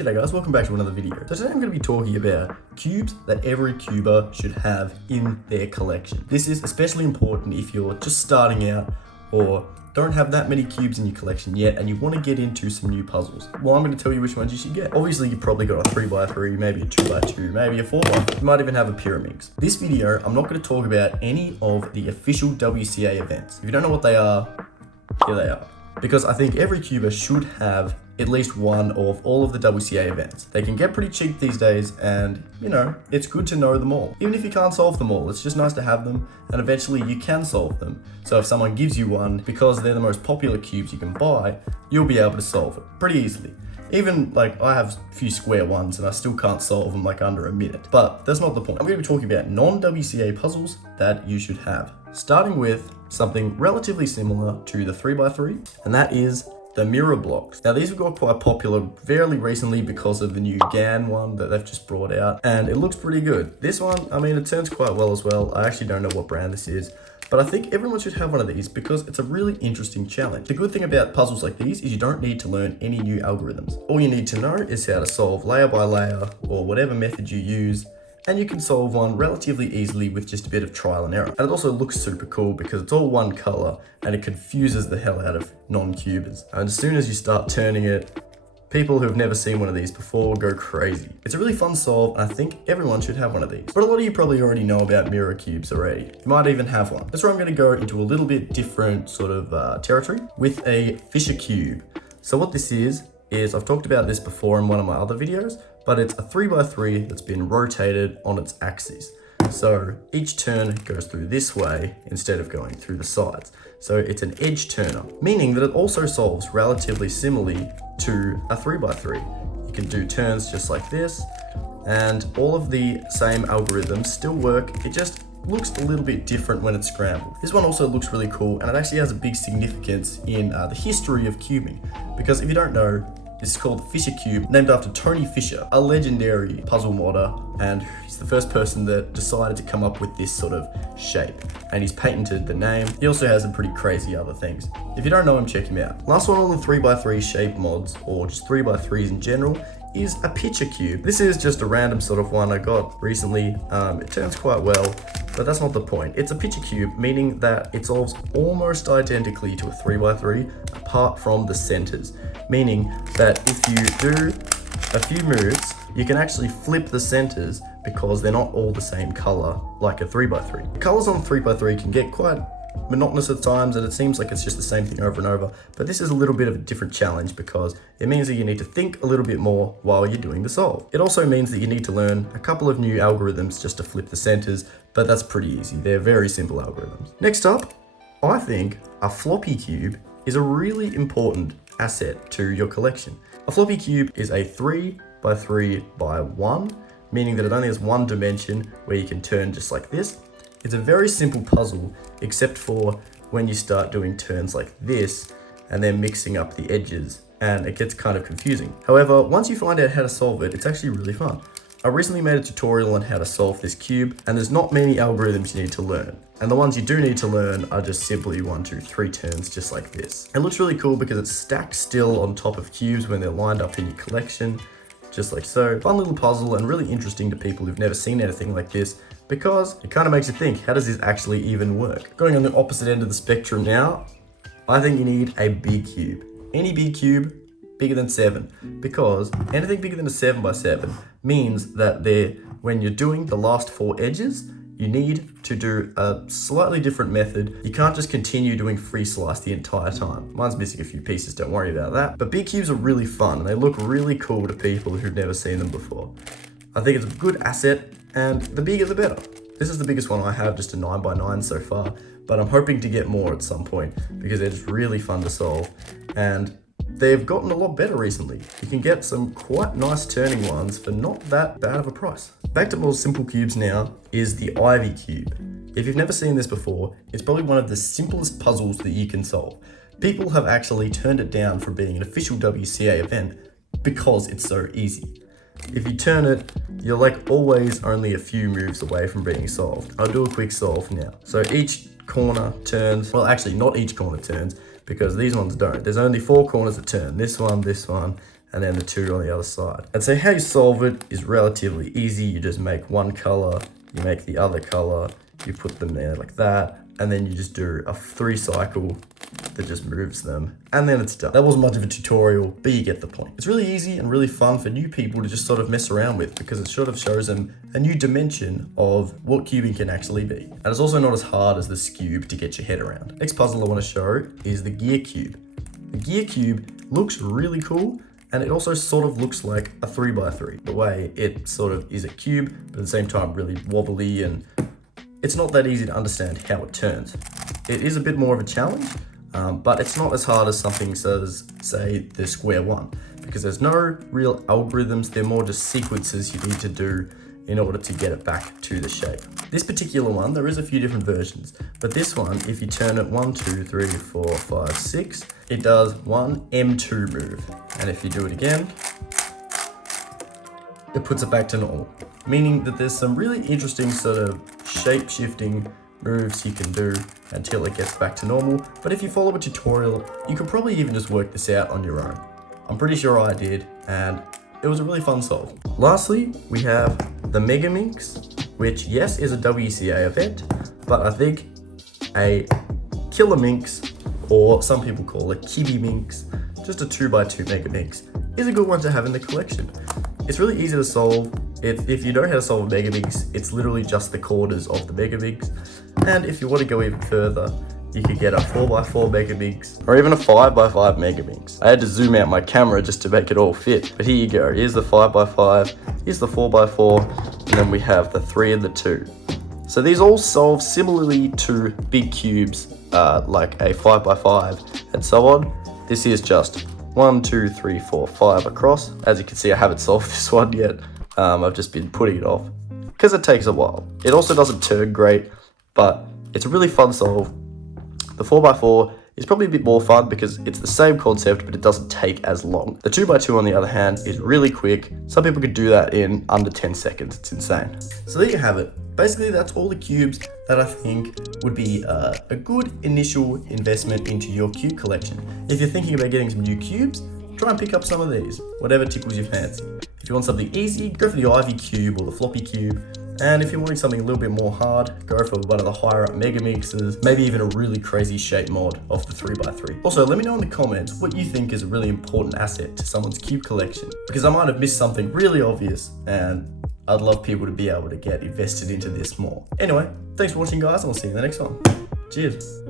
G'day guys, welcome back to another video. So today I'm going to be talking about cubes that every cuber should have in their collection. This is especially important if you're just starting out or don't have that many cubes in your collection yet and you want to get into some new puzzles. Well, I'm going to tell you which ones you should get. Obviously, you've probably got a 3x3, maybe a 2x2, maybe a 4x4. You might even have a Pyraminx. This video, I'm not going to talk about any of the official WCA events. If you don't know what they are, here they are. Because I think every cuber should have at least one of all of the WCA events. They can get pretty cheap these days and, you know, it's good to know them all. Even if you can't solve them all, it's just nice to have them and eventually you can solve them. So if someone gives you one, because they're the most popular cubes you can buy, you'll be able to solve it pretty easily. Even like I have a few square ones and I still can't solve them like under a minute. But that's not the point. I'm going to be talking about non-WCA puzzles that you should have. Starting with something relatively similar to the 3x3, and that is the mirror blocks. Now these have got quite popular fairly recently because of the new GAN one that they've just brought out, and it looks pretty good. This one, I mean, it turns quite well as well. I actually don't know what brand this is, but I think everyone should have one of these because it's a really interesting challenge. The good thing about puzzles like these is you don't need to learn any new algorithms. All you need to know is how to solve layer by layer or whatever method you use, and you can solve one relatively easily with just a bit of trial and error. And it also looks super cool because it's all one color and it confuses the hell out of non-cubers. And as soon as you start turning it, people who've never seen one of these before go crazy. It's a really fun solve and I think everyone should have one of these. But a lot of you probably already know about mirror cubes already. You might even have one. That's where I'm going to go into a little bit different sort of territory with a Fisher cube. So what this is I've talked about this before in one of my other videos, but it's a 3x3 that's been rotated on its axis. So each turn goes through this way instead of going through the sides. So it's an edge turner, meaning that it also solves relatively similarly to a 3x3. You can do turns just like this, and all of the same algorithms still work. It just looks a little bit different when it's scrambled. This one also looks really cool, and it actually has a big significance in the history of cubing. Because if you don't know, this is called the Fisher Cube, named after Tony Fisher, a legendary puzzle modder, and he's the first person that decided to come up with this sort of shape. And he's patented the name. He also has some pretty crazy other things. If you don't know him, check him out. Last one on the 3x3 shape mods, or just 3x3s in general, is a picture cube. This is just a random sort of one I got recently. It turns quite well, but that's not the point. It's a picture cube, meaning that it solves almost identically to a 3x3 apart from the centers. Meaning that if you do a few moves, you can actually flip the centers because they're not all the same color like a 3x3. The colors on 3x3 can get quite monotonous at times and it seems like it's just the same thing over and over, but this is a little bit of a different challenge because it means that you need to think a little bit more while you're doing the solve. It also means that you need to learn a couple of new algorithms just to flip the centers, but that's pretty easy. They're very simple algorithms. Next up, I think a floppy cube is a really important asset to your collection. A floppy cube is a 3x3x1, meaning that it only has one dimension where you can turn just like this. It's a very simple puzzle, except for when you start doing turns like this and then mixing up the edges, and it gets kind of confusing. However, once you find out how to solve it, it's actually really fun. I recently made a tutorial on how to solve this cube, and there's not many algorithms you need to learn. And the ones you do need to learn are just simply 1, 2, 3 turns just like this. It looks really cool because it's stacked still on top of cubes when they're lined up in your collection, just like so. Fun little puzzle and really interesting to people who've never seen anything like this, because it kind of makes you think, how does this actually even work? Going on the opposite end of the spectrum now, I think you need a big cube. Any big cube, bigger than 7, because anything bigger than a 7x7 means that when you're doing the last 4 edges, you need to do a slightly different method. You can't just continue doing free slice the entire time. Mine's missing a few pieces, don't worry about that. But big cubes are really fun and they look really cool to people who've never seen them before. I think it's a good asset, and the bigger the better. This is the biggest one I have, just a 9x9 so far, but I'm hoping to get more at some point because they're just really fun to solve. And they've gotten a lot better recently. You can get some quite nice turning ones for not that bad of a price. Back to more simple cubes now is the Ivy cube. If you've never seen this before, it's probably one of the simplest puzzles that you can solve. People have actually turned it down from being an official WCA event because it's so easy. If you turn it, you're like always only a few moves away from being solved. I'll do a quick solve now. So each corner turns, well actually not each corner turns, because these ones don't. There's only 4 corners that turn. This one, and then the 2 on the other side. And so how you solve it is relatively easy. You just make one color, you make the other color, you put them there like that, and then you just do a 3 cycle that just moves them, and then it's done. That wasn't much of a tutorial, but you get the point. It's really easy and really fun for new people to just sort of mess around with, because it sort of shows them a new dimension of what cubing can actually be. And it's also not as hard as the cube to get your head around. Next puzzle I want to show is the gear cube. The gear cube looks really cool, and it also sort of looks like a 3x3. The way it sort of is a cube, but at the same time really wobbly, and it's not that easy to understand how it turns. It is a bit more of a challenge, but it's not as hard as something says, say, the square one, because there's no real algorithms. They're more just sequences you need to do in order to get it back to the shape. This particular one, there is a few different versions, but this one, if you turn it 1, 2, 3, 4, 5, 6, it does one M2 move. And if you do it again, it puts it back to normal, meaning that there's some really interesting sort of shape-shifting moves you can do until it gets back to normal. But if you follow a tutorial, you could probably even just work this out on your own. I'm pretty sure I did, and it was a really fun solve. Lastly, we have the Mega Minx, which yes is a WCA event, but I think a Killer Minx, or some people call it Kibi Minx, just a 2x2 Mega Minx, is a good one to have in the collection. It's really easy to solve. If you know how to solve a Mega Minx, it's literally just the corners of the Mega Minx. And if you want to go even further, you could get a 4x4 Mega Minx, or even a 5x5 Mega Minx. I had to zoom out my camera just to make it all fit, but here you go. Here's the 5x5, here's the 4x4, and then we have the 3 and the 2. So these all solve similarly to big cubes, like a 5x5 and so on. This is just 1, 2, 3, 4, 5 across. As you can see, I haven't solved this one yet. I've just been putting it off because it takes a while. It also doesn't turn great, but it's a really fun solve. The 4x4 is probably a bit more fun because it's the same concept, but it doesn't take as long. The 2x2, on the other hand, is really quick. Some people could do that in under 10 seconds. It's insane. So there you have it. Basically, that's all the cubes that I think would be a good initial investment into your cube collection. If you're thinking about getting some new cubes, try and pick up some of these, whatever tickles your fancy. If you want something easy, go for the Ivy Cube or the Floppy Cube. And if you're wanting something a little bit more hard, go for one of the higher up Mega Mixes, maybe even a really crazy shape mod of the 3x3. Also, let me know in the comments what you think is a really important asset to someone's cube collection, because I might have missed something really obvious, and I'd love people to be able to get invested into this more. Anyway, thanks for watching, guys, and I'll see you in the next one. Cheers.